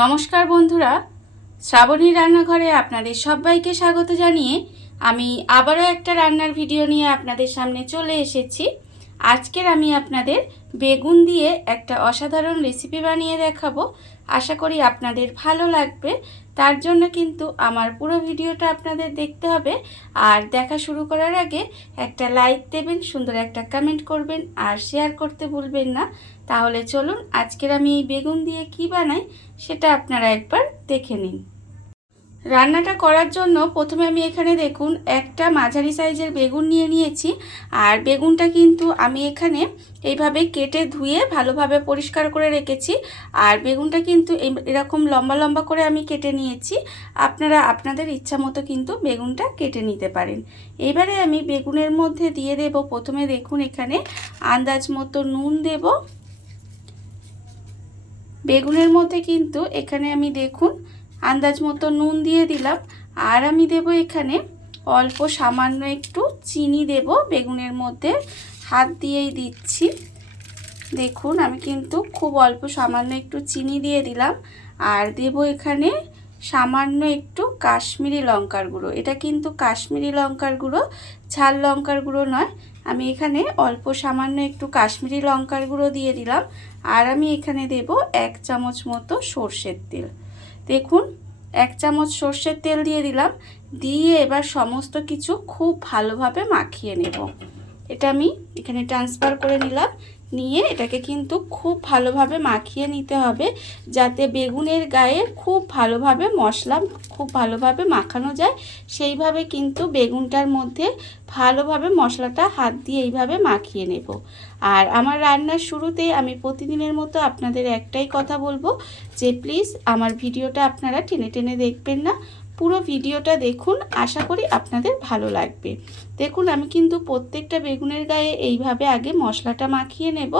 নমস্কার বন্ধুরা। শ্রাবণী রান্নাঘরে আপনাদের সবাইকে স্বাগত জানিয়ে আমি আবারও একটা রান্নার ভিডিও নিয়ে আপনাদের সামনে চলে এসেছি। আজকের আমি আপনাদের বেগুন দিয়ে একটা অসাধারণ রেসিপি বানিয়ে দেখাবো। আশা করি আপনাদের ভালো লাগবে। তার জন্য কিন্তু আমার পুরো ভিডিওটা আপনাদের দেখতে হবে। আর দেখা শুরু করার আগে একটা লাইক দেবেন, সুন্দর একটা কমেন্ট করবেন, আর শেয়ার করতে ভুলবেন না। তাহলে চলুন, আজকের আমি এই বেগুন দিয়ে কি বানাই, সেটা আপনারা একবার দেখে নিন। রান্নাটা করার জন্য প্রথমে আমি এখানে দেখুন, একটা মাঝারি সাইজের বেগুন নিয়ে নিয়েছি। আর বেগুনটা কিন্তু আমি এখানে এইভাবে কেটে ধুয়ে ভালোভাবে পরিষ্কার করে রেখেছি। আর বেগুনটা কিন্তু এরকম লম্বা লম্বা করে আমি কেটে নিয়েছি। আপনারা, আপনাদের ইচ্ছা মতো কিন্তু বেগুনটা কেটে নিতে পারেন। এবারে আমি বেগুনের মধ্যে দিয়ে দেব প্রথমে দেখুন, এখানে আন্দাজ মতো নুন দেব। বেগুনের মধ্যে কিন্তু এখানে আমি দেখুন আন্দাজ মতো নুন দিয়ে দিলাম। আর আমি দেব এখানে অল্প সামান্য একটু চিনি দেব বেগুনের মধ্যে। হাত দিয়েই দিচ্ছি। দেখুন, আমি কিন্তু খুব অল্প সামান্য একটু চিনি দিয়ে দিলাম। আর দেব এখানে সামান্য একটু কাশ্মীরি লঙ্কার গুঁড়ো। এটা কিন্তু কাশ্মীরি লঙ্কার গুঁড়ো, ঝাল লঙ্কার গুঁড়ো নয়। আমি এখানে অল্প সামান্য একটু কাশ্মীরি লঙ্কার গুঁড়ো দিয়ে দিলাম। আর আমি এখানে দেব এক চামচ মতো সর্ষের তেল। দেখুন, এক চামচ সর্ষের তেল দিয়ে দিলাম। দিয়ে এবার সমস্ত কিছু খুব ভালোভাবে মাখিয়ে নেব। এটা আমি এখানে ট্রান্সফার করে নিলাম। নিয়ে এটাকে কিন্তু খুব ভালোভাবে মাখিয়ে নিতে হবে যাতে বেগুনের গায়ে খুব ভালোভাবে মশলা খুব ভালোভাবে মাখানো যায়। সেইভাবে কিন্তু বেগুনটার মধ্যে ভালোভাবে মশলাটা হাত দিয়ে এইভাবে মাখিয়ে নেব। আর আমার রান্নার শুরুতেই আমি প্রতিদিনের মতো আপনাদের একটাই কথা বলব যে, প্লিজ আমার ভিডিওটা আপনারা টেনে টেনে দেখবেন না। পুরো ভিডিওটা দেখুন, আশা করি আপনাদের ভালো লাগবে। দেখুন, আমি কিন্তু প্রত্যেকটা বেগুনের গায়ে এইভাবে আগে মশলাটা মাখিয়ে নেব।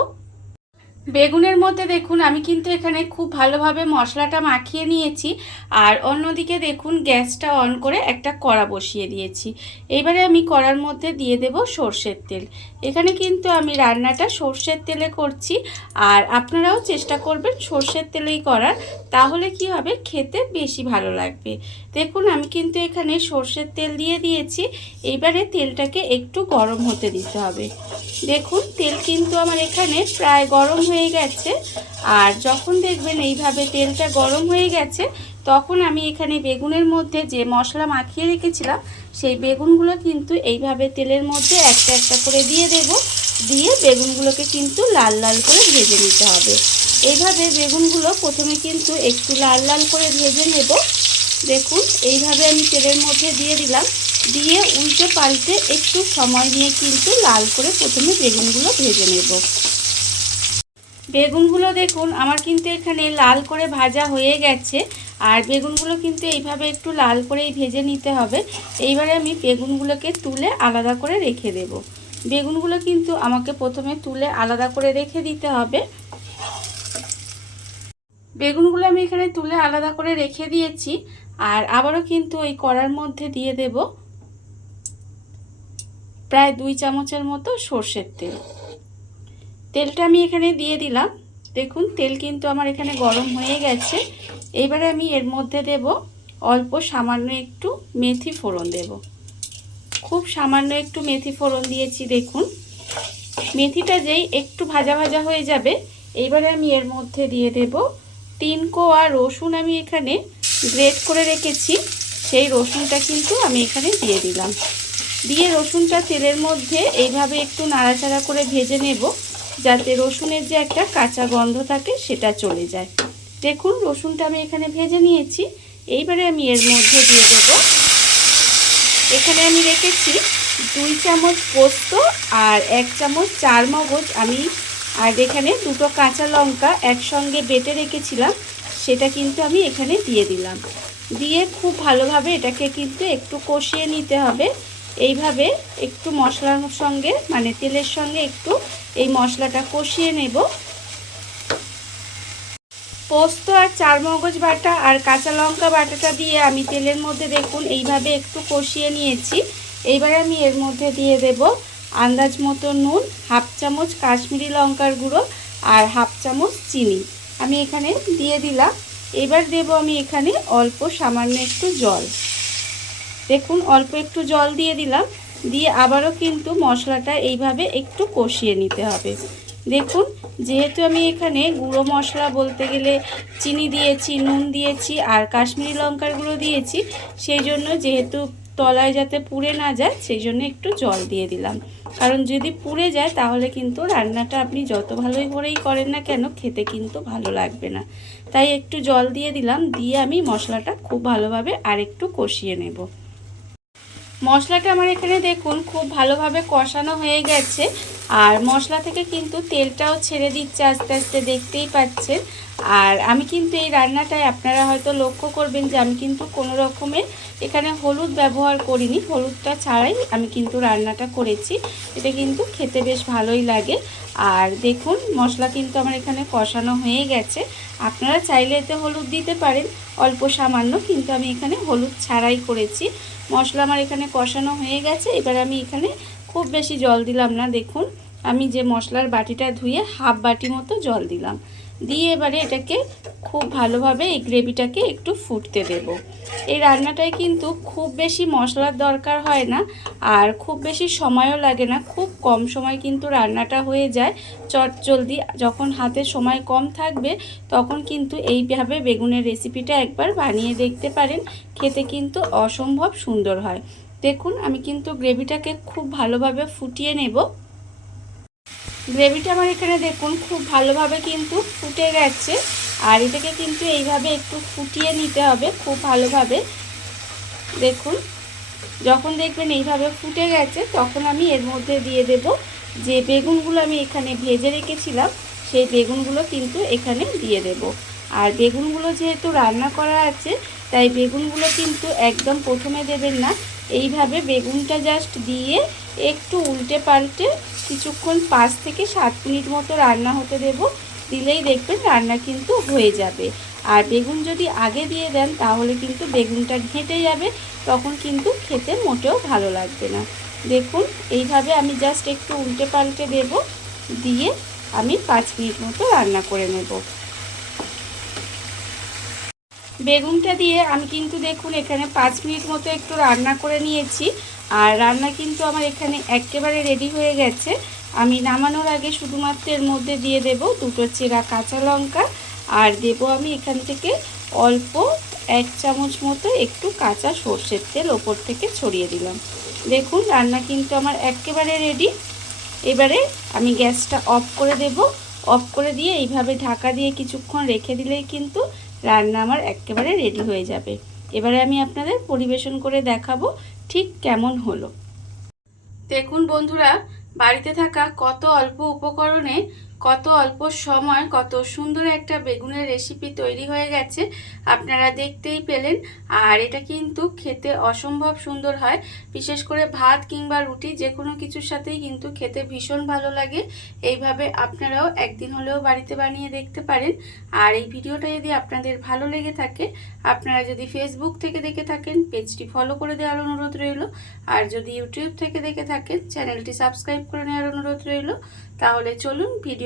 বেগুনের মধ্যে দেখুন, আমি কিন্তু এখানে খুব ভালোভাবে মশলাটা মাখিয়ে নিয়েছি। আর অন্যদিকে দেখুন, গ্যাসটা অন করে একটা কড়া বসিয়ে দিয়েছি। এবারে আমি কড়ার মধ্যে দিয়ে দেব সর্ষের তেল। এখানে কিন্তু আমি রান্নাটা সর্ষের তেলে করছি। আর আপনারাও চেষ্টা করবেন সর্ষের তেলেই করার, তাহলে কি হবে? খেতে বেশি ভালো লাগবে। দেখুন, আমি কিন্তু এখানে সর্ষের তেল দিয়ে দিয়েছি। এবারে তেলটাকে একটু গরম হতে দিতে হবে। দেখুন, তেল কিন্তু আমার এখানে প্রায় গরম হয়ে গেছে। আর যখন দেখবেন এইভাবে তেলটা গরম হয়ে গেছে, তখন আমি এখানে বেগুনের মধ্যে যে মশলা মাখিয়ে রেখেছিলাম, সেই বেগুনগুলো কিন্তু এইভাবে তেলের মধ্যে একটা একটা করে দিয়ে দেব। দিয়ে বেগুনগুলোকে কিন্তু লাল লাল করে ভেজে নিতে হবে। এইভাবে বেগুনগুলো প্রথমে কিন্তু একটু লাল লাল করে ভেজে নেব। দেখুন, এইভাবে আমি তেলের মধ্যে দিয়ে দিলাম। দিয়ে উল্টে পাল্টে একটু সময় নিয়ে কিন্তু লাল করে প্রথমে বেগুনগুলো ভেজে নেব। বেগুনগুলো দেখুন, আমার কিন্তু এখানে লাল করে ভাজা হয়ে গেছে। আর বেগুনগুলো কিন্তু এইভাবে একটু লাল করেই ভেজে নিতে হবে। এইবারে আমি বেগুনগুলোকে তুলে আলাদা করে রেখে দেব। বেগুনগুলো কিন্তু আমাকে প্রথমে তুলে আলাদা করে রেখে দিতে হবে। বেগুনগুলো আমি এখানে তুলে আলাদা করে রেখে দিয়েছি। আর আবারও কিন্তু ওই কড়ার মধ্যে দিয়ে দেব প্রায় দুই চামচের মতো সর্ষের তেল। তেলটা আমি এখানে দিয়ে দিলাম। দেখুন, তেল কিন্তু আমার এখানে গরম হয়ে গেছে। এইবারে আমি এর মধ্যে দেব অল্প সামান্য একটু মেথি ফোড়ন দেব। খুব সামান্য একটু মেথি ফোড়ন দিয়েছি, দেখুন। মেথিটা যেই একটু ভাজা ভাজা হয়ে যাবে এইবারে আমি এর মধ্যে দিয়ে দেব তিন কোয়া রসুন আমি এখানে গ্রেট করে রেখেছি। সেই রসুনটা কিন্তু আমি এখানে দিয়ে দিলাম। দিয়ে রসুনটা তেলের মধ্যে এইভাবে একটু নাড়াচাড়া করে ভেজে নেব। যাতে রসুনের যে একটা কাঁচা গন্ধ থাকে সেটা চলে যায়। দেখুন, রসুনটা আমি এখানে ভেজে নিয়েছি। এইবারে আমি এর মধ্যে দিয়ে দেব। এখানে আমি রেখেছি দুই চামচ পোস্ত আর এক চামচ চার মগজ আমি আর এখানে দুটো কাঁচা লঙ্কা একসঙ্গে বেটে রেখেছিলাম, সেটা কিন্তু আমি এখানে দিয়ে দিলাম। দিয়ে খুব ভালোভাবে এটাকে কিন্তু একটু কষিয়ে নিতে হবে। এইভাবে একটু মশলার সঙ্গে মানে তেলের সঙ্গে একটু এই মশলাটা কষিয়ে নেব। পোস্ত আর চার মগজ বাটা আর কাঁচা লঙ্কা বাটাটা দিয়ে আমি তেলের মধ্যে দেখুন এইভাবে একটু কষিয়ে নিয়েছি। এইবারে আমি এর মধ্যে দিয়ে দেব আন্দাজ মতো নুন, হাফ চামচ কাশ্মীরি লঙ্কার গুঁড়ো আর হাফ চামচ চিনি। আমি এখানে দিয়ে দিলাম। এবার দেব আমি এখানে অল্প সামান্য একটু জল। দেখুন, অল্প একটু জল দিয়ে দিলাম। দিয়ে আবারও কিন্তু মশলাটা এইভাবে একটু কষিয়ে নিতে হবে। দেখুন, যেহেতু আমি এখানে গুঁড়ো মশলা বলতে গেলে চিনি দিয়েছি, নুন দিয়েছি আর কাশ্মীরি লঙ্কার গুঁড়ো দিয়েছি, সেই জন্য যেহেতু তলায় যাতে পুড়ে না যায়, সেই জন্য একটু জল দিয়ে দিলাম। কারণ যদি পুড়ে যায়, তাহলে কিন্তু রান্নাটা আপনি যত ভালোই করেই করেন না কেন, খেতে কিন্তু ভালো লাগবে না। তাই একটু জল দিয়ে দিলাম, দিয়ে আমি মশলাটা খুব ভালোভাবে আরেকটু কষিয়ে নেব। মশলাটা আমার এখানে দেখুন, খুব ভালোভাবে কষানো হয়ে গেছে। আর মশলা থেকে কিন্তু তেলটাও ছেড়ে দিচ্ছে আস্তে আস্তে, দেখতেই পাচ্ছেন। আর আমি কিন্তু এই রান্নাটায় আপনারা হয়তো লক্ষ্য করবেন যে আমি কিন্তু কোনো রকমের এখানে হলুদ ব্যবহার করিনি। হলুদটা ছাড়াই আমি কিন্তু রান্নাটা করেছি। এটা কিন্তু খেতে বেশ ভালোই লাগে। আর দেখুন, মশলা কিন্তু আমার এখানে কষানো হয়ে গেছে। আপনারা চাইলে এতে হলুদ দিতে পারেন। অল্প সামান্য কিন্তু আমি এখানে হলুদ ছাড়াই করেছি। মশলা আমার এখানে কষানো হয়ে গেছে। এবার আমি এখানে খুব বেশি জল দিলাম না, দেখুন। আমি যে মশলার বাটিটা ধুয়ে হাফ বাটি মতো জল দিলাম। দিয়ে এবারে এটাকে খুব ভালোভাবে এই গ্রেভিটাকে একটু ফুটতে দেব। এই রান্নাটায় কিন্তু খুব বেশি মশলার দরকার হয় না আর খুব বেশি সময়ও লাগে না, খুব কম সময় কিন্তু রান্নাটা হয়ে যায়। চট জলদি যখন হাতে সময় কম থাকবে তখন কিন্তু এইভাবে বেগুনের রেসিপিটা একবার বানিয়ে দেখতে পারেন, খেতে কিন্তু অসম্ভব সুন্দর হয়। দেখুন, আমি কিন্তু গ্রেভিটাকে খুব ভালোভাবে ফুটিয়ে নেব। গ্রেভিটা আমার এখানে দেখুন খুব ভালোভাবে কিন্তু ফুটে গেছে। আর এটাকে কিন্তু এইভাবে একটু ফুটিয়ে নিতে হবে খুব ভালোভাবে। দেখুন, যখন দেখবেন এইভাবে ফুটে গেছে, তখন আমি এর মধ্যে দিয়ে দেব যে বেগুনগুলো আমি এখানে ভেজে রেখেছিলাম, সেই বেগুনগুলো কিন্তু এখানে দিয়ে দেব। আর বেগুনগুলো যেহেতু রান্না করা আছে, তাই বেগুনগুলো কিন্তু একদম প্রথমে দেবেন না এইভাবে বেগুনটা জাস্ট দিয়ে একটু উল্টে পাল্টে কিছুক্ষণ পাঁচ থেকে সাত মিনিট মতো রান্না হতে দেব। দিলেই দেখবেন রান্না কিন্তু হয়ে যাবে। আর বেগুন যদি আগে দিয়ে দেন, তাহলে কিন্তু বেগুনটা ঘেঁটে যাবে, তখন কিন্তু খেতে মোটেও ভালো লাগবে না। দেখুন, এইভাবে আমি জাস্ট একটু উল্টে পাল্টে দেব। দিয়ে আমি পাঁচ মিনিট মতো রান্না করে নেব। বেগুনটা দিয়ে আমি কিন্তু দেখুন এখানে পাঁচ মিনিট মতো একটু রান্না করে নিয়েছি। আর রান্না কিন্তু আমার এখানে একেবারে রেডি হয়ে গেছে। আমি নামানোর আগে শুধুমাত্র এর মধ্যে দিয়ে দেব দুটো চেরা কাঁচা লঙ্কা। আর দেব আমি এখান থেকে অল্প এক চামচ মতো একটু কাঁচা সর্ষের তেল ওপর থেকে ছড়িয়ে দিলাম। দেখুন রান্না কিন্তু আমার একেবারে রেডি এবারে আমি গ্যাসটা অফ করে দেব। অফ করে দিয়ে এইভাবে ঢাকা দিয়ে কিছুক্ষণ রেখে দিলেই কিন্তু রান্না আমার একেবারে রেডি হয়ে যাবে। এবারে আমি আপনাদের পরিবেশন করে দেখাবো ঠিক কেমন হলো। দেখুন বন্ধুরা, বাড়িতে থাকা কত অল্প উপকরণে কত অল্প সময়, কত সুন্দর একটা বেগুনের রেসিপি তৈরি হয়ে গেছে, আপনারা দেখতেই পেলেন। আর এটা কিন্তু খেতে অসম্ভব সুন্দর হয়, বিশেষ করে ভাত কিংবা রুটি যে কোনো কিছুর সাথেই কিন্তু খেতে ভীষণ ভালো লাগে। এইভাবে আপনারাও একদিন হলেও বাড়িতে বানিয়ে দেখতে পারেন। আর এই ভিডিওটা যদি আপনাদের ভালো লেগে থাকে, আপনারা যদি ফেসবুক থেকে দেখে থাকেন, পেজটি ফলো করে দেওয়ার অনুরোধ রইল। আর যদি ইউটিউব থেকে দেখে থাকেন, চ্যানেলটি সাবস্ক্রাইব করে নেওয়ার অনুরোধ রইল। তাহলে চলুন